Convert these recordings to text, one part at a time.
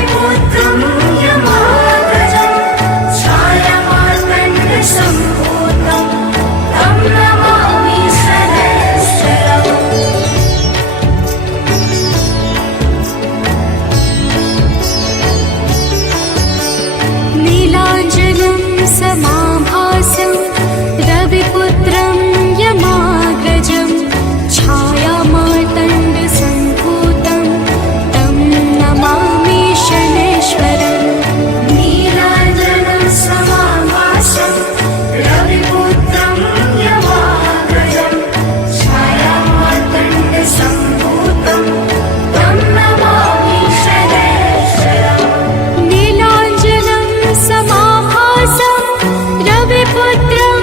रविपुत्रं यमाग्रजं छायामार्तण्डसम्भूतं तं नमामि शनैश्चरम्। नीलाञ्जनं समाभासं रविपुत्रं यमाग्रजं छायामार्तण्डसम्भूतं तं नमामि शनैश्वरम्। नीलाञ्जनं समाभासं रविपुत्रं यमाग्रजं छायामार्तण्डसम्भूतं तं नमामि शनैश्वरम्। नीलाञ्जनं समाभासं रविपुत्रं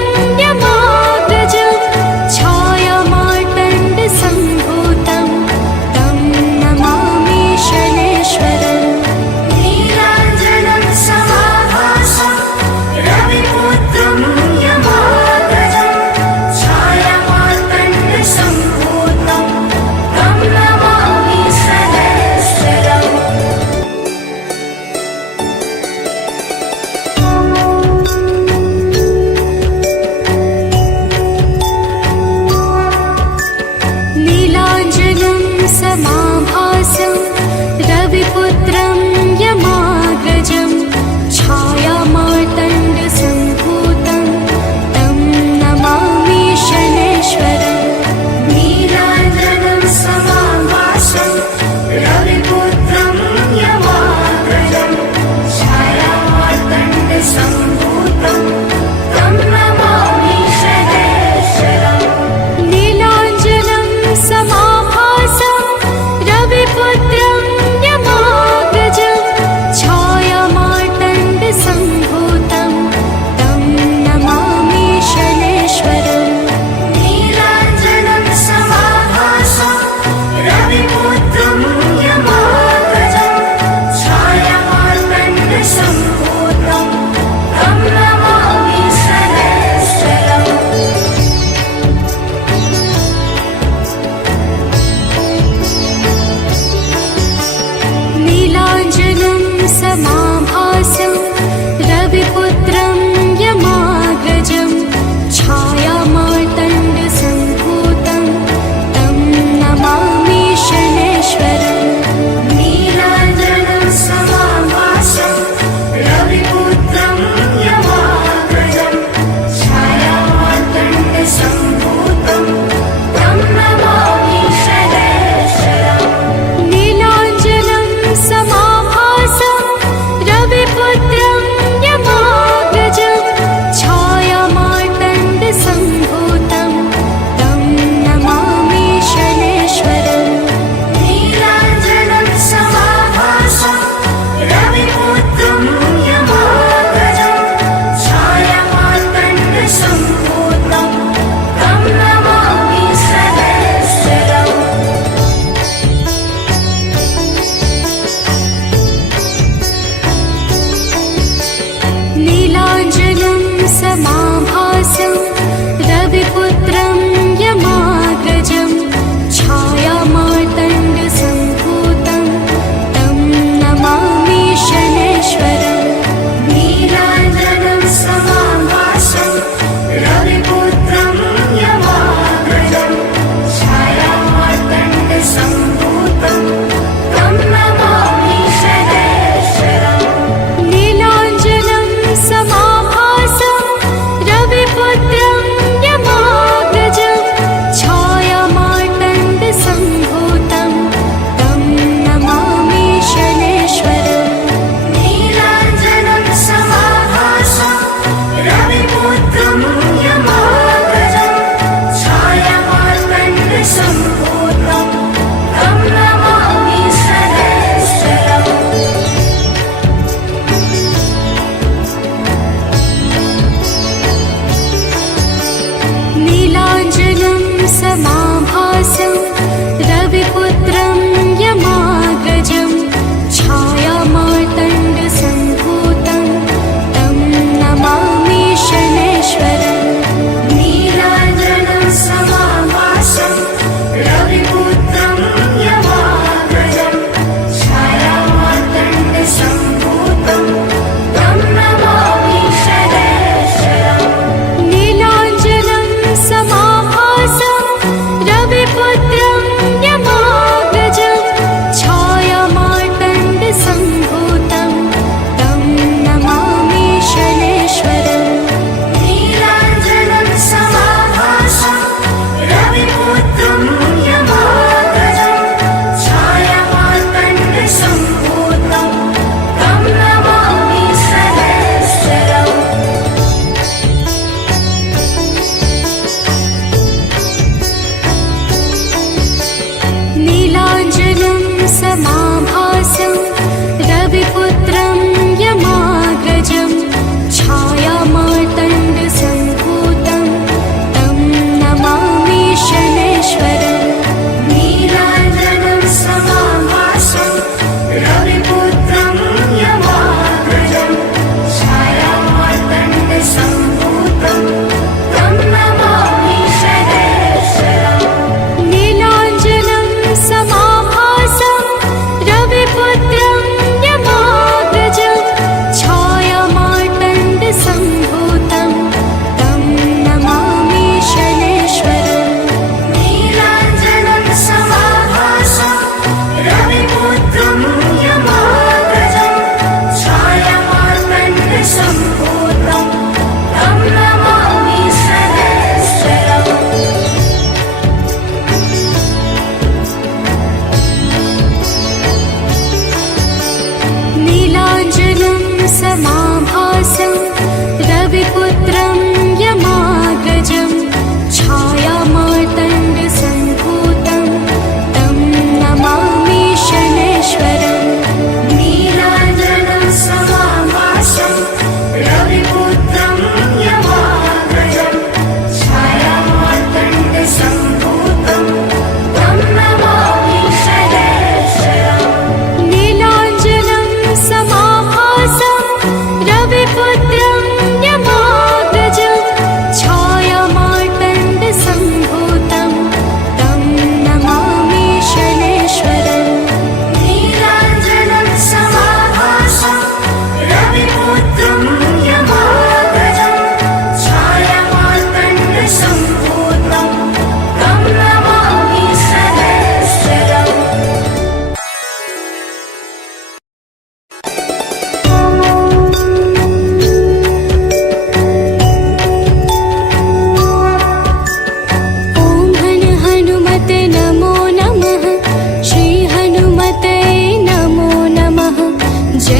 यमाग्रजं छायामार्तण्डसम्भूतं तं नमामि शनैश्वरम्। नीलाञ्जनं समाभासं रविपुत्रं यमाग्रजं छायामार्तण्डसम्भूतं तं नमामि शनैश्वरम्। नीलाञ्जनं समाभासं रविपुत्रं यमाग्रजं छायामार्तण्डसम्भूतं तं नमामि शनैश्वरम्। नीलाञ्जनं समाभासं रविपुत्रं यमाग्रजं छायामार्तण्डसम्भूतं तं नमामि शनैश्वरम्। नीलाञ्जनं समाभासं रविपुत्रं यमाग्रजं छायामार्तण्डसम्भूतं तं नमामि शनैश्वरम्। नीलाञ्जनं समाभासं रविपुत्रं यमाग्रजं छायामार्तण्डसम्भूतं तं नमामि शनैश्वरम्। नीलाञ्जनं समाभासं रविपुत्रं यमाग्रजं छायामार्तण्डसम्भूतं तं नमामि शनैश्वरम्। नीलाञ्जनं समाभासं रविपुत्रं यमाग्रजं छायामार्तण्डसम्भूतं तं नमामि शनैश्वरम्। नीलाञ्जनं समाभासं रविपुत्रं यमाग्रजं छायामार्तण्डसम्भूतं तं नमामि शनैश्वरम्। नीलाञ्जनं समाभासं रविपुत्रं यमाग्रजं छायामार्तण्डसम्भूतं तं नमामि शनैश्वरम्। नीलाञ्जनं समाभासं रविपुत्रं यमाग्रजं छायामार्तण्डसम्भूतं तं नमामि शनैश्वरम्। नीलाञ्जनं समाभासं रविपुत्रं यमाग्रजं छायामार्तण्डसम्भूतं तं नमामि शनैश्वरम्। नीलाञ्जनं समाभासं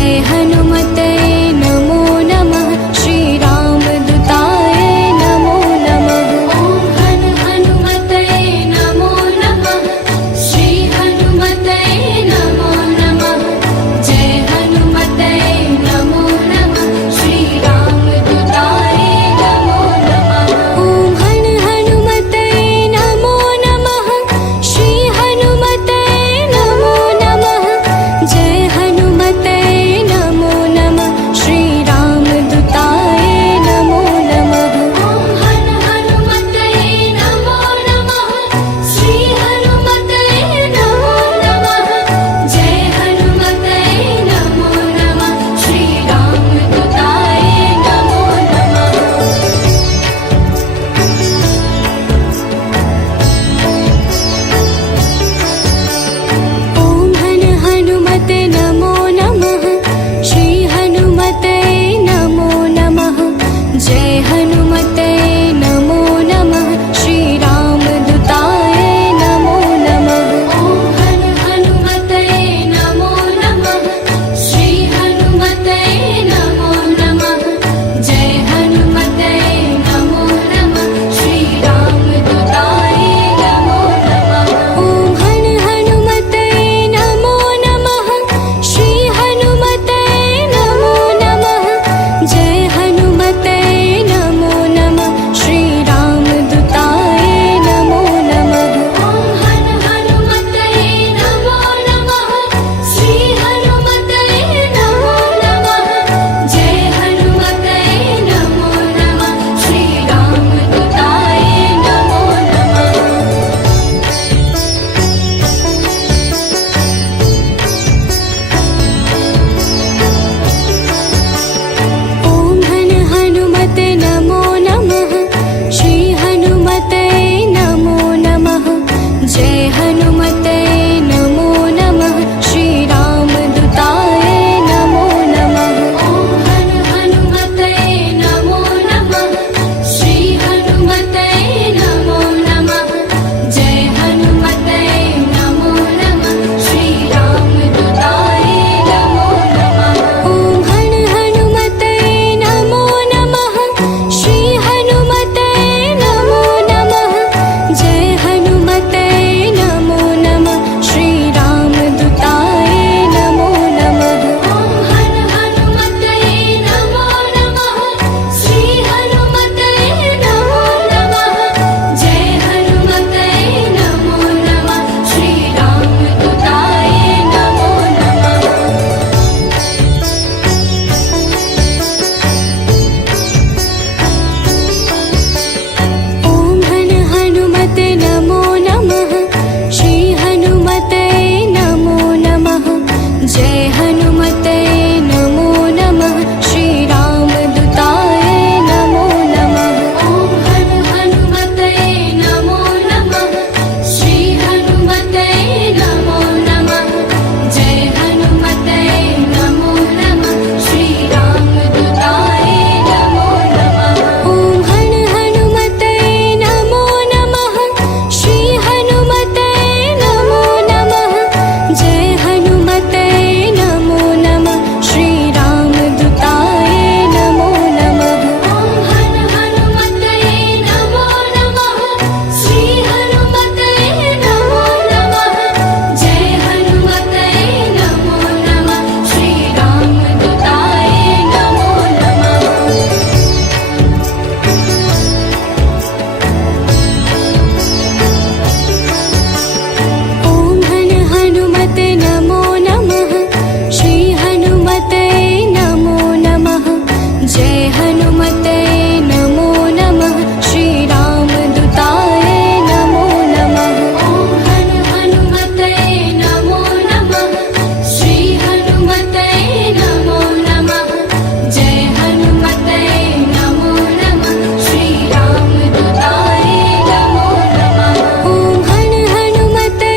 जय हनुमते नमो नमः श्री रामदूताय नमो नमः। ॐ हनुमते नमो नमः श्री हनुमते नमो नमः। जय हनुमते नमो नमः श्री रामदूताय नमो नमः। ॐ हनुमते नमो नमः श्री हनुमते नमो नमः। जय हनुमते नमो नमः श्री रामदूताय नमो नमः। ॐ हनुमते नमो नमः श्री हनुमते नमो नमः। जय हनुमते नमो नमः श्री रामदूताय नमो नमः। ॐ हनुमते नमो नमः श्री हनुमते नमो नमः। जय हनुमते नमो नमः श्री रामदूताय नमो नमः। ॐ हनुमते नमो नमः श्री हनुमते नमो नमः। जय हनुमते नमो नमः श्री रामदूताय नमो नमः। ॐ हनुमते नमो नमः श्री हनुमते नमो नमः। जय हनुमते नमो नमः श्री रामदूताय नमो नमः। ॐ हनुमते नमो नमः श्री हनुमते नमो नमः। जय हनुमते नमो नमः श्री रामदूताय नमो नमः। ॐ हनुमते नमो नमः श्री हनुमते नमो नमः। जय हनुमते नमो नमः श्री रामदूताय नमो नमः। ॐ हनुमते नमो नमः श्री हनुमते नमो नमः। जय हनुमते नमो नमः श्री रामदूताय नमो नमः। ॐ हनुमते नमो नमः श्री हनुमते नमो नमः। जय हनुमते नमो नमः श्री रामदूताय नमो नमः। ॐ हनुमते नमो नमः श्री हनुमते नमो नमः। जय हनुमते नमो नमः श्री रामदूताय नमो नमः। ॐ हनुमते नमो नमः श्री हनुमते नमो नमः। जय हनुमते नमो नमः श्री रामदूताय नमो नमः। ॐ हनुमते नमो नमः श्री हनुमते नमो नमः। जय हनुमते नमो नमः श्री रामदूताय नमो नमः। ॐ हनुमते नमो नमः श्री हनुमते नमो नमः। जय हनुमते नमो नमः श्री रामदूताय नमो नमः। ॐ हनुमते नमो नमः श्री हनुमते नमो नमः। जय हनुमते नमो नमः श्री रामदूताय नमो नमः। ॐ हनुमते नमो नमः श्री हनुमते नमो नमः। जय हनुमते नमो नमः श्री रामदूताय नमो नमः। ॐ हनुमते नमो नमः श्री हनुमते नमो नमः। जय हनुमते नमो नमः श्री रामदूताय नमो नमः। ॐ हनुमते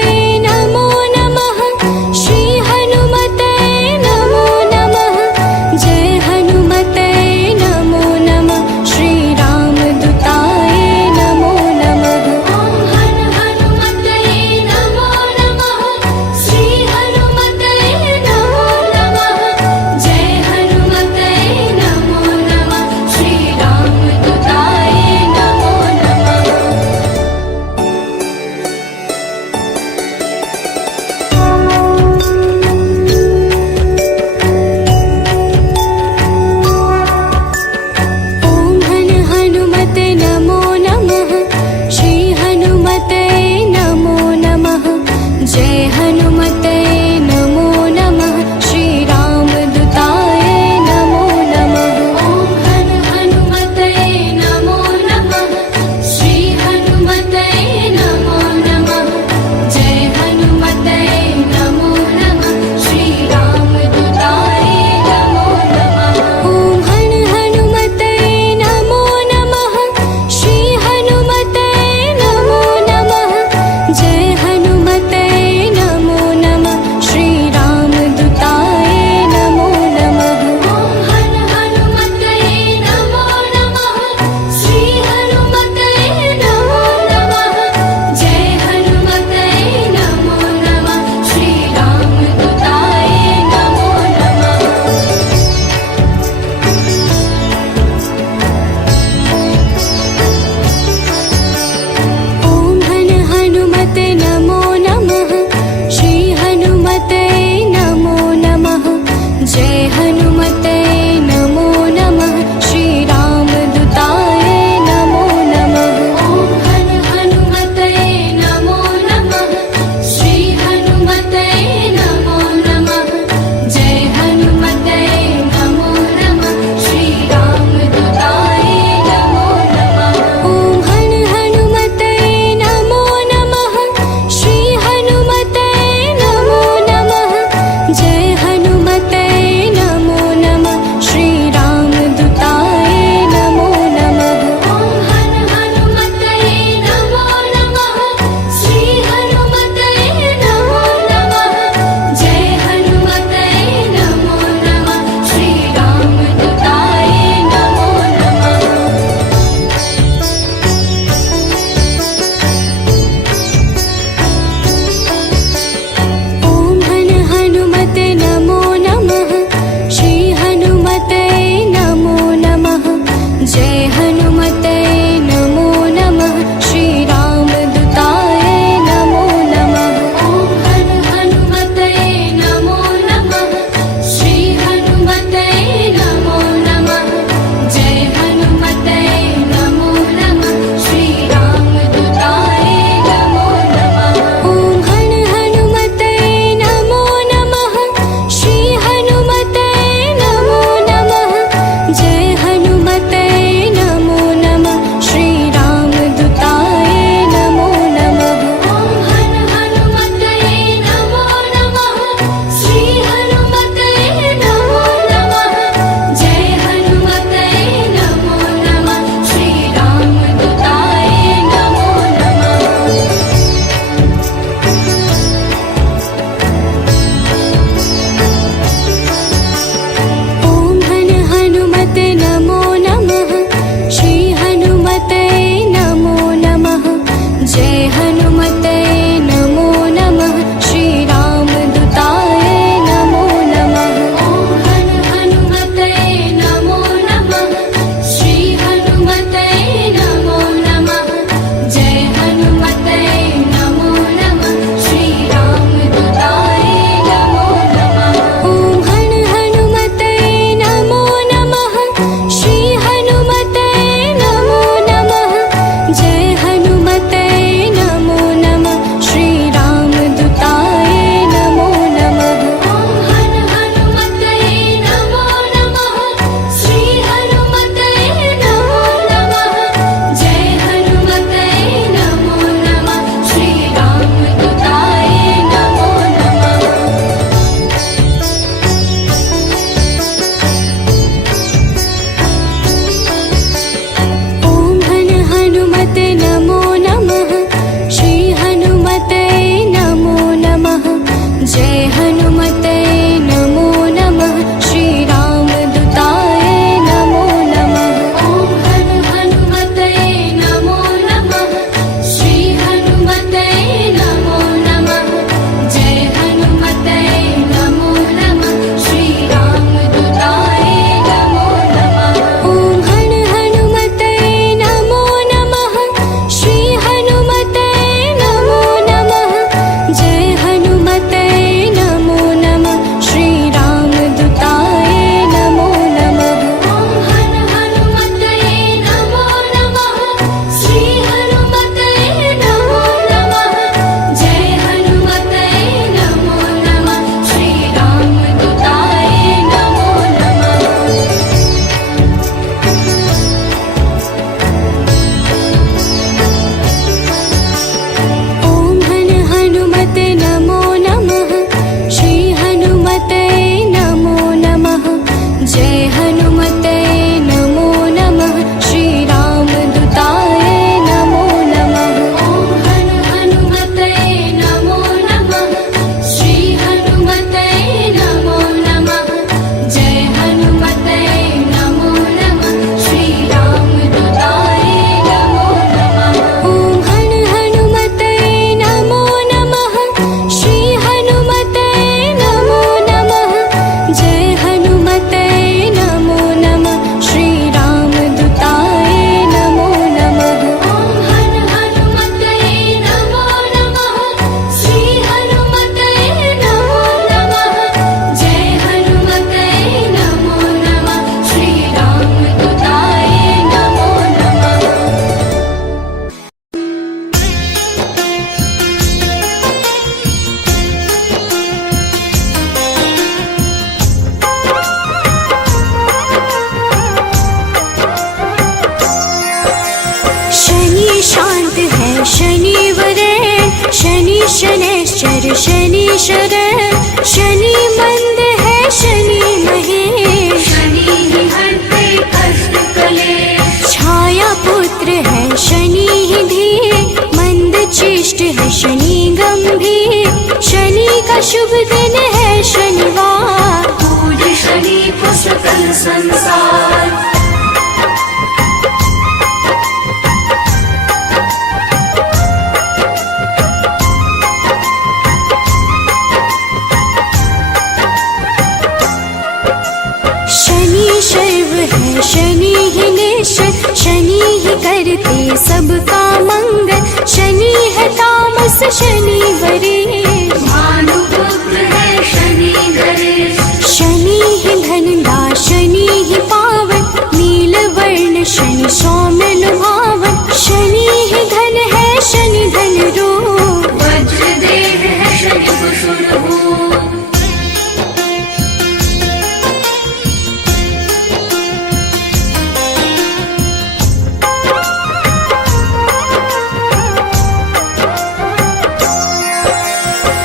नमो नमः श्री हनुमते नमो नमः। जय हनुमते नमो नमः श्री रामदूताय नमो नमः। ॐ हनुमते नमो नमः श्री हनुमते नमो नमः। जय हनुमते नमो नमः श्री रामदूताय नमो नमः ॐ हनुमते नमो नमः श्री हनुमते नमो नमः जय हनुमते नमो नमः श्री रामदूताय नमो नमः ॐ हनुमते नमो नमः श्री हनुमते नमो नमः जय हनुमते नमो नमः श्री रामदूताय नमो नमः ॐ हनुमते नमो नमः श्री हनुमते नमो नमः जय हनुमते नमो नमः श्री रामदूताय नमो नमः शनि शांत है शनिवरेण शनि शनैश्चर शनीश्वर शनि मंद है शनि महेश शनि ही हरते कष्ट कलेश छाया पुत्र है शनि ही धीर मंद चेष्ट है शनि गंभीर शनि का शुभ दिन है शनिवार पूज शनि को सकल संसार शनि शैव है शनि ही निश्चय शनि ही करते सबका मंगल शनि है तामस शनि वरेश भानुपुत्र है शनि गणेश शनि ही धनदा शनि ही पावन नील वर्ण शनि सौम्य लुभावन शनि ही धन है शनि धन रूप वज्र देह है शनि कुशुर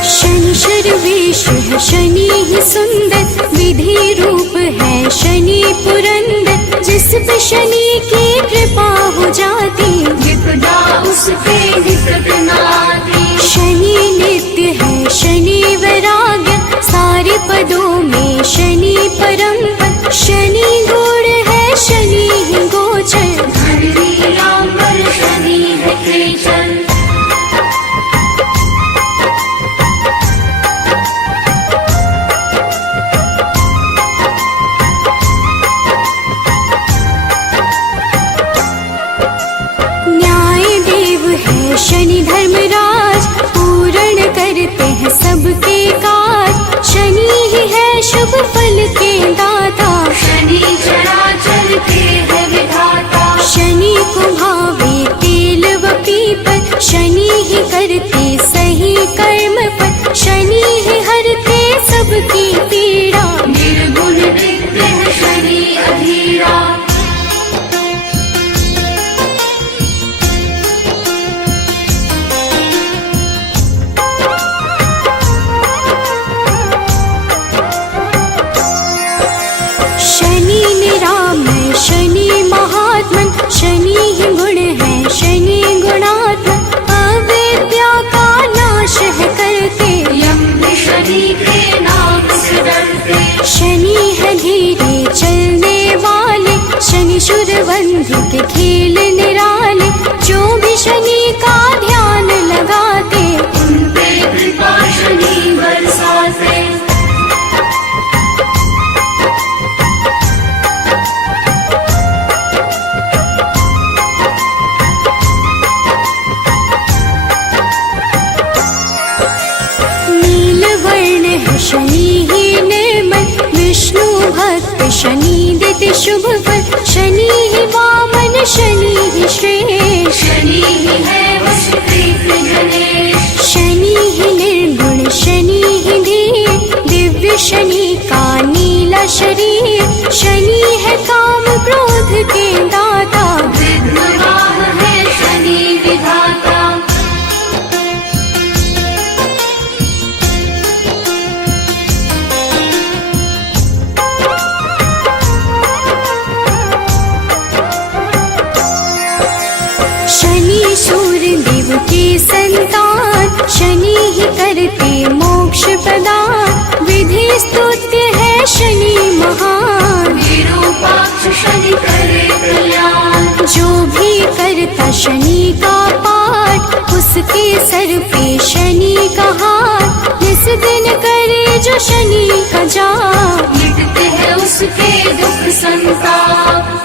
शनि शर्वेश है शनि ही सुंदर विधि रूप है शनि पुरंदर जिस पे शनि की कृपा हो जाती विपदा उस पे निकट न आती शनि नित्य है शनि वैराग्य सारे पदों में शनि परम पद शनि गुण है शनि ही गोचर धरती आंबर शनि है केचर शनि धर्मराज पूर्ण करते हैं सबके काज शनि ही है शुभ फल के दाता शनि चराचर के है विधाता शनि को भावे तेल व पीपल शनि ही करते सही कर्म पर शनि ही हरते सबकी पीड़ा निर्गुण नित्य है शनि अधीरा शनि महात्मन शनि ही गुण है शनि गुणात्मन अविद्या का नाश है करते यम भी शनि के नाम से डरते शनि है धीरे चलने वाले शनि शूरवंधी के खेल निराले जो भी शनि का ध्यान लगाते उन पे कृपा शनि बरसाते शनि ही निर्मल विष्णु भक्त शनि देते शुभ फल शनि ही वामन शनि ही श्रेष्ठ शनि ही है वसुदेव गणेश शनि ही निर्गुण शनि ही धीर दिव्य शनि का नीला शरीर शनि है काम क्रोध के दाता विघ्नवाह है शनि विधाता संतान, शनि ही करते मोक्ष प्रदान। विधि स्तुत्य है शनि महान, विरूपाक्ष शनि करे कल्याण। जो भी करता शनि का पाठ, उसके सर पे शनि का हाथ। जिस दिन करे जो शनि का जाप, मिटते हैं उसके दुख संताप।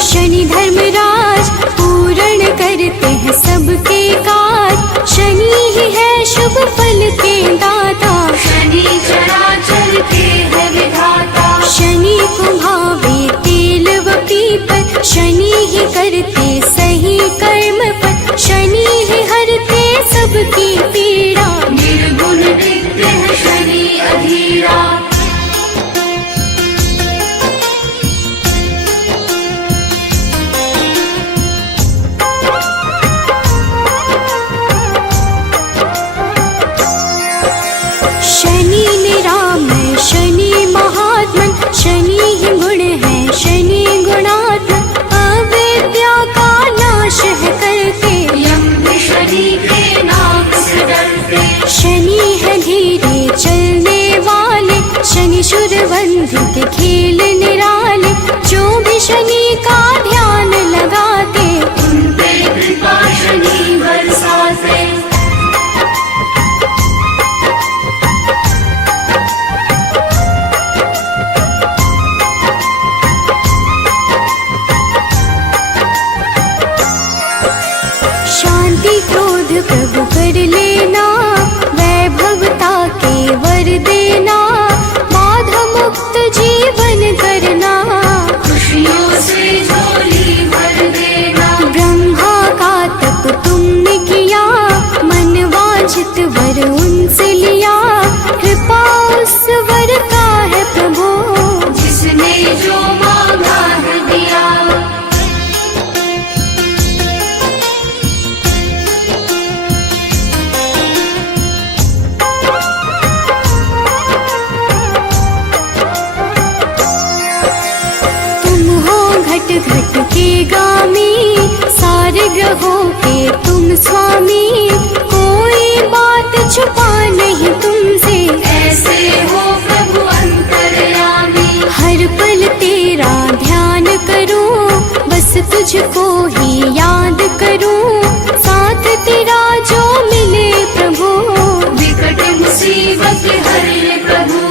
शनि धर्मराज, पूर्ण करते हैं सबके काज। शनि ही है शुभ फल के दाता, शनि चराचर के है विधाता। शनि को भावे तेल व पीपल, शनि ही करते सही कर्म पर। शनि ही हरते सबकी पीड़ा, निर्गुण नित्य है शनि अधीरा। शनि निरामय शनि महात्मन, शनि ही गुण है शनि गुणात्मक। अविद्या का नाश है करते, यम भी शनि के नाम से डरते। शनि है धीरे चलने वाले, शनि शूरबंधु के खेल निराले। जो भी शनि का ध्यान लगाते, उन पे कृपा शनि बरसाते। शांति क्रोध प्रभु कर लेना, वैभवता के वर देना। बाधा मुक्त जीवन करना, खुशियों से झोली भर देना। ब्रह्मा का तप तुमने किया, मन वांछित वर उनसे लिया। कृपा उस वर का है प्रभु, जिसने जो मांगा है दिया। घट घट के गामी, सारे ग्रहों के तुम स्वामी। कोई बात छुपा नहीं तुमसे, ऐसे हो प्रभु अंतर्यामी। हर पल तेरा ध्यान करूं, बस तुझको ही याद करूं। साथ तेरा जो मिले प्रभु, विकट मुसीबत हरे प्रभु।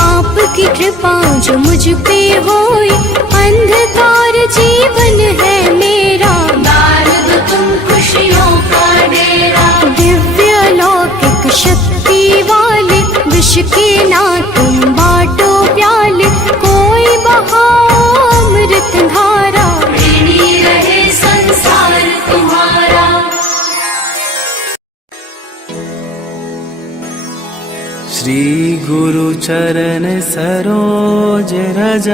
आपकी कृपा जो मुझ पे होई, अंधकार जीवन है मेरा। डाल दो तुम खुशियों का डेरा। दिव्य अलौकिक शक्ति वाले, विष के ना तुम बाटो प्याले। कोई बहाओ अमृत धारा, ऋणी रहे संसार तुम्हारा। श्री गुरु चरण सरोज रज,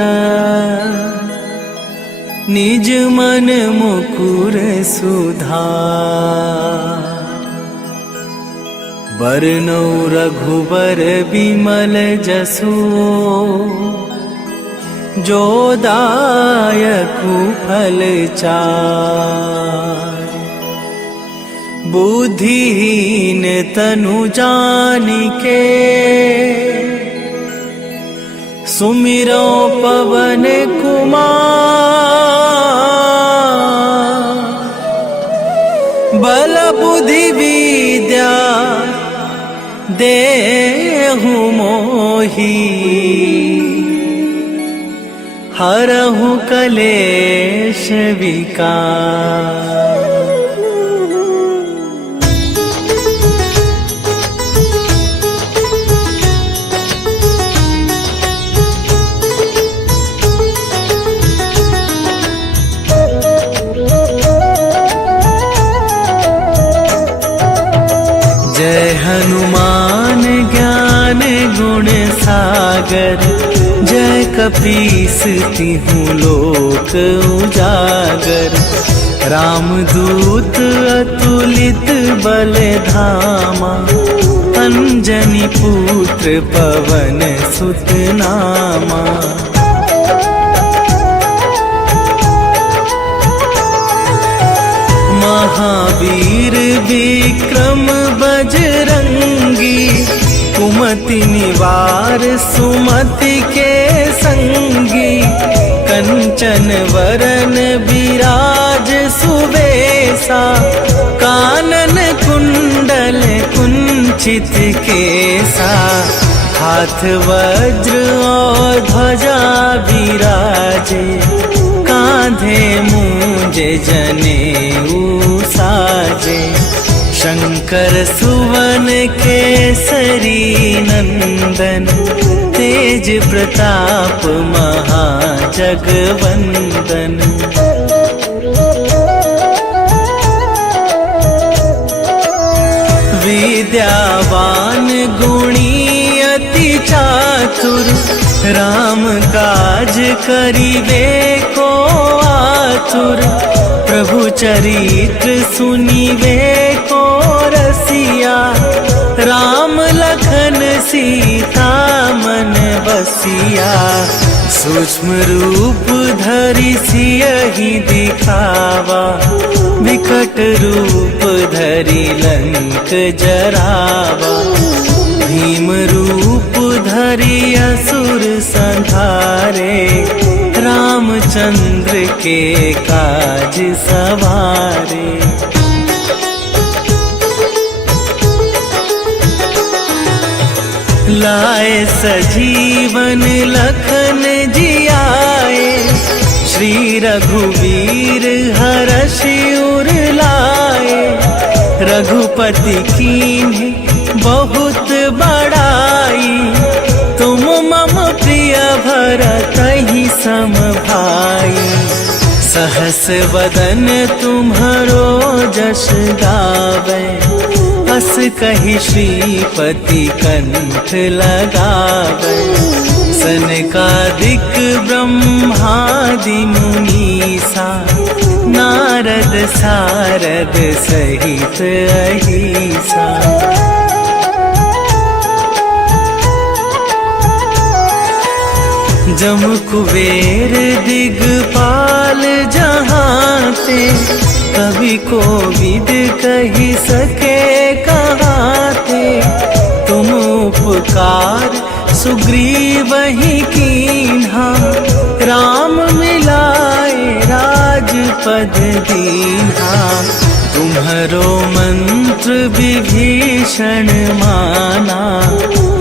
निज मन मुकुर सुधार। बरनौ रघुबर बिमल जसु, जो दायकु फल चार। बुद्धिहीन तनु जानिके, सुमिरो पवन कुमार। बल बुद्धि विद्या देहु मोहि, हरहु कलेश विकार। सागर, जय कपीस तिहु लोक उजागर। रामदूत अतुलित बल धामा, अंजनी पुत्र पवन सुत नामा। महावीर विक्रम बजरंगी, कुमति निवार सुमति के संगी। कंचन वरन विराज सुबेसा, कानन कुंडल कुंचित केसा। हाथ वज्र और ध्वजा विराजे, कांधे मूंज जनेऊ साजे। शंकर सुवन केसरी नंदन, तेज प्रताप महाजगवंदन। विद्यावान गुणी अति चातुर, राम काज करिबे को आतुर। प्रभु चरित्र सुनिबे को रसिया, राम लखन सीता मन बसिया। सूक्ष्म रूप धरि सियहि दिखावा, विकट रूप धरि लंक जरावा। भीम रूप धरि असुर संहारे, रामचंद्र के काज सवारे। लाए सजीवन लखन जियाए, श्री रघुवीर हरषि उर लाए। रघुपति कीन्ही बहुत बड़ाई, तुम मम प्रिय भरतहि सम भाई। सहस वदन तुम्हरो जस गावे, अस कहि श्रीपति कंठ लगावे। सनकादिक ब्रह्मादि मुनीसा, नारद सारद सहित अहिसा। जम कुबेर दिगपाल जहांते, कवि कोविद कहि सके कहाते। तुम उपकार सुग्रीवहि कीन्हा, राम मिलाए राजपद दीन्हा। तुम्हरो मंत्र विभीषण माना,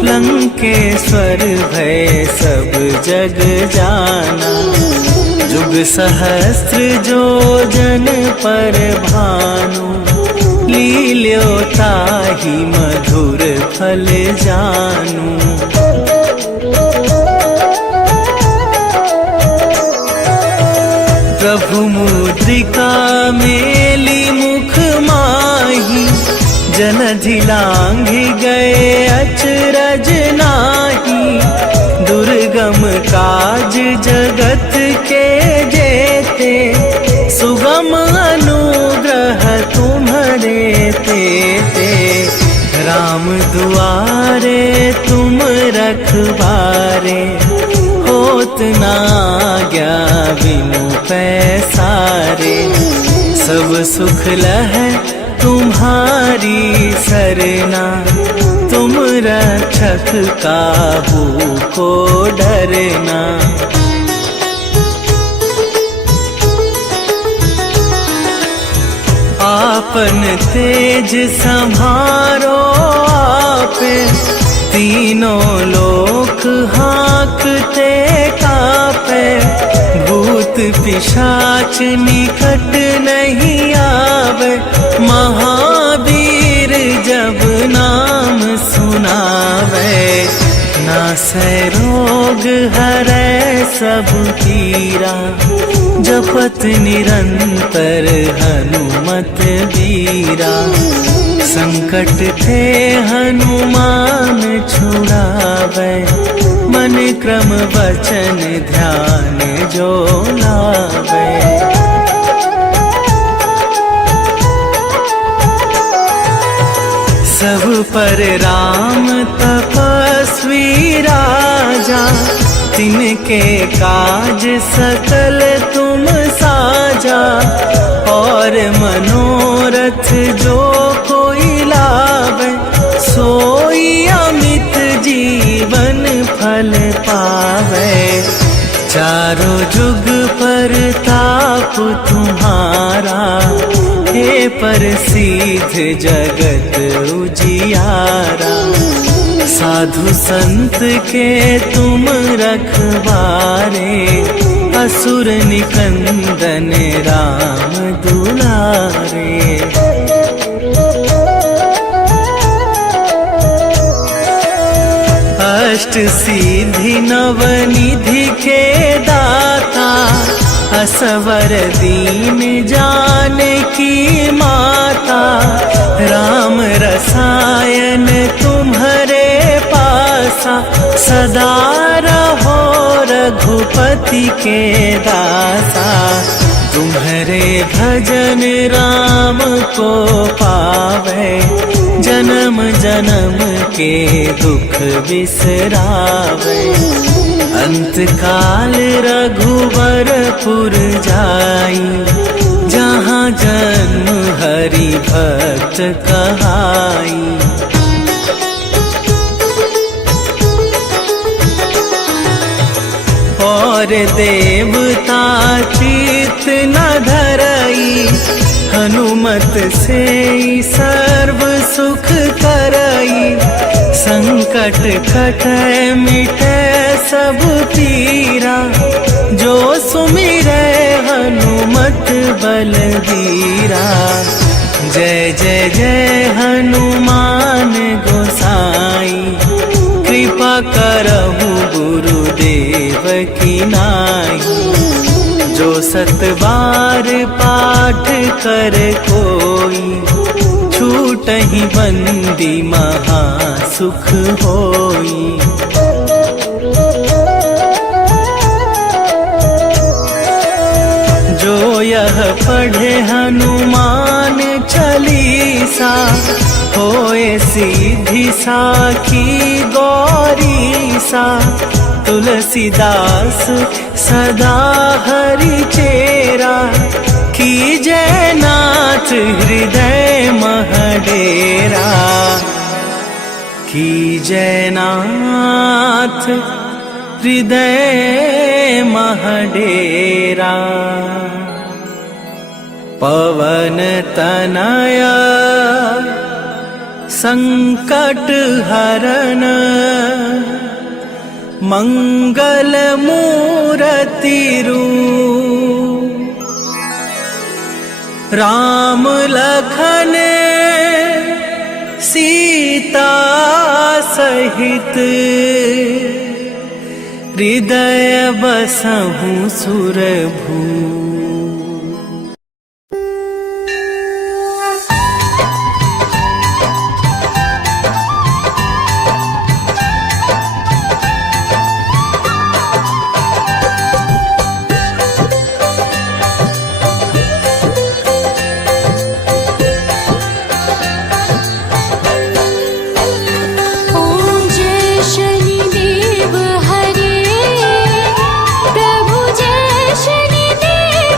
लंकेश्वर भय सब जग जाना। जुग सहस्त्र जो जन पर भानु, लील्यो ताहि मधुर फल जानू। प्रभु मुद्रिका मेली मुख माही, जनधि लांघि गए अचरज नाही। दुर्गम काज जगत के जेते, सुगम अनुग्रह तुम्हरे तेते। राम दुआरे तुम रखवारे, होत न आज्ञा बिनु पैसारे। सब सुख लहै तुम्हारी सरना, तुम रक्षक काहू को डरना। आपन तेज संभारो आपे, तीनों लोक हाँकते कापे। भूत पिशाच निकट नहीं आवे, महावीर जब नाम सुनावे। नासै रोग हरै सब पीरा, जपत निरंतर हनुमत बीरा। संकट ते हनुमान छुड़ावे, मन क्रम वचन ध्यान जो लावे। सब पर राम तपस्वी राजा, तिनके काज सकल तुम साजा। और मनोरथ जो कोई लावे, सोई अमित जीवन फल पावे। चारों जुग पर ताप तुम्हारा, हे प्रसिद्ध जगत उजियारा। साधु संत के तुम रखवारे, असुर निकंदन राम दुलारे। अष्ट सिद्धि नवनिधि के दाता, असवर दीन जानकी माता। राम रसायन तुम्हारे पासा, सदा रहो रघुपति के दासा। तुम्हारे भजन राम को पावे, जन्म जन्म के दुख बिसरावे। अंत काल रघुवरपुर जाई, जहाँ जन्म हरि भक्त कहाई। और देवता चित न धरई, हनुमत से सर्व सुख करई। संकट कटै मिटै सब पीरा, जो सुमिरै हनुमत बलबीरा। जय जय जय हनुमान गोसाई, कृपा करहु गुरुदेव की नाई। जो सत बार पाठ कर कोई, छूटहि बंदी महा सुख होई। जो यह पढ़े हनुमान चालीसा, होए सीधी साखी गौरीसा। तुलसीदास सदा हरि चेरा, कीजय नाथ हृदय महडेरा। कीजय नाथ हृदय महडेरा। पवन तनया संकट हरन, मंगल मूरति रूप। राम लखन सीता सहित, हृदय बसहु सुरभू। प्रभु जय शनिदेव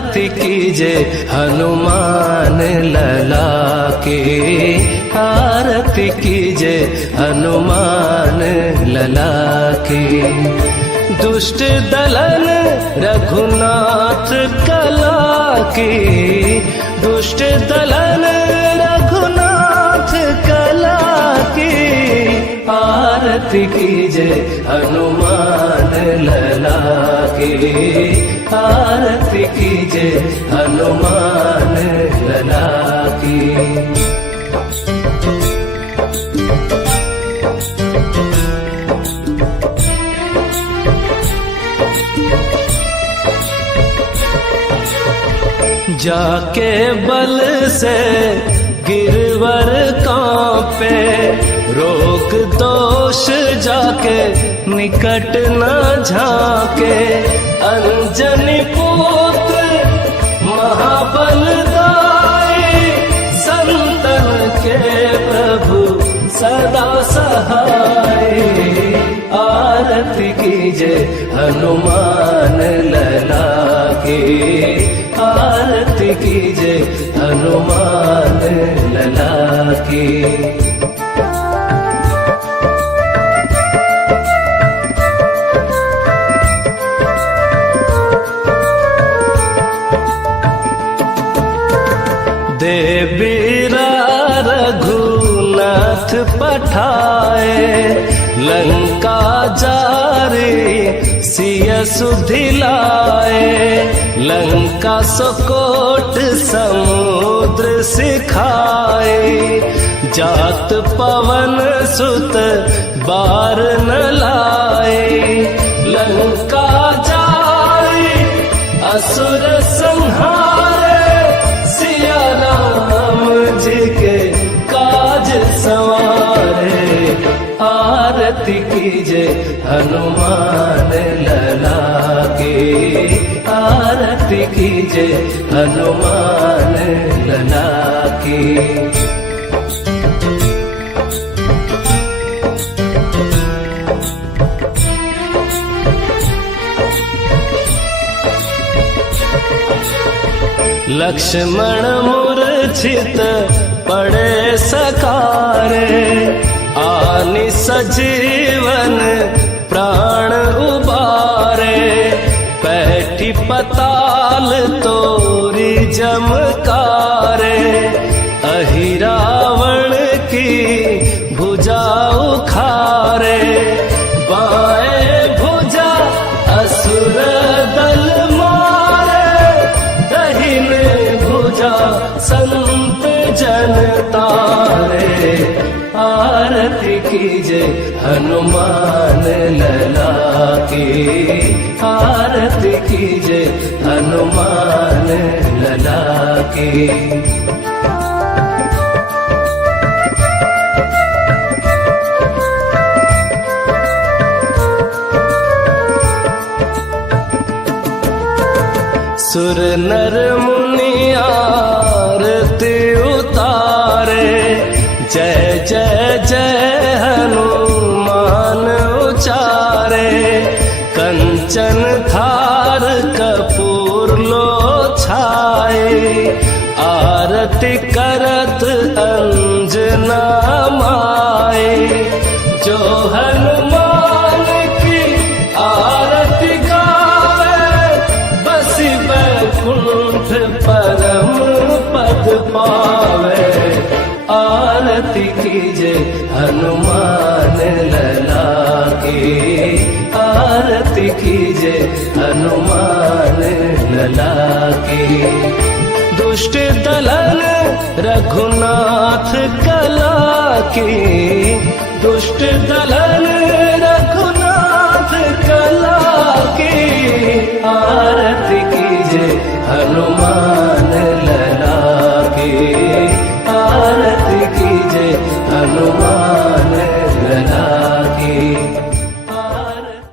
आरती कीजे हनुमान लला की, आरती कीजे हनुमान लला की। दुष्ट दलन रघुनाथ कला की, दुष्ट दलन रघुनाथ कला की, आरती कीजे हनुमान लला की, आरती कीजे हनुमान लला की। जाके बल से गिरवर कांपे, रोग दोष जाके निकट न झाके। अंजनी पुत्र महाबल दाई, संतन के प्रभु सदा सहाय। आरती कीजे हनुमान लला की, आरती कीजे हनुमान लला की। देवीरा रघुनाथ पठाए, लंका जारे सिय सुधिलाए। लंका सुकोट समुद्र सिखाए, जात पवन सुत बार न लाए। लंका जारे असुर संहारे, सिया राम जी के काज सवारे। आरती कीजे हनुमान लला की, आरती कीजे हनुमान लला की। लक्ष्मण मूर्छित पड़े सकारे, आनि सजीवन प्राण उबारे। पैठी पताल तोरी जमकारे, अहि रावण की भुजा उखारे। बाएं भुजा असुर दल मारे, दहिने भुजा संत जन तारे। आरती कीजे हनुमान लला की, आरती कीजे हनुमान लला की। सुर नर मुनि आरती उतारे, जय जय जय हनुमान उचारे। कंचन थार कपूर लो छाए, आरती करत अंजना माए। जो हनुमान की आरती गावे, बसी बैकुंठ परम पद पावे। आरती कीजे हनुमान लला की, आरती कीजे हनुमान लला की। दुष्ट दलन रघुनाथ कला की, दुष्ट दलन रघुनाथ कला की। आरती कीजे हनुमान लला की, आरती कीजे हनुमान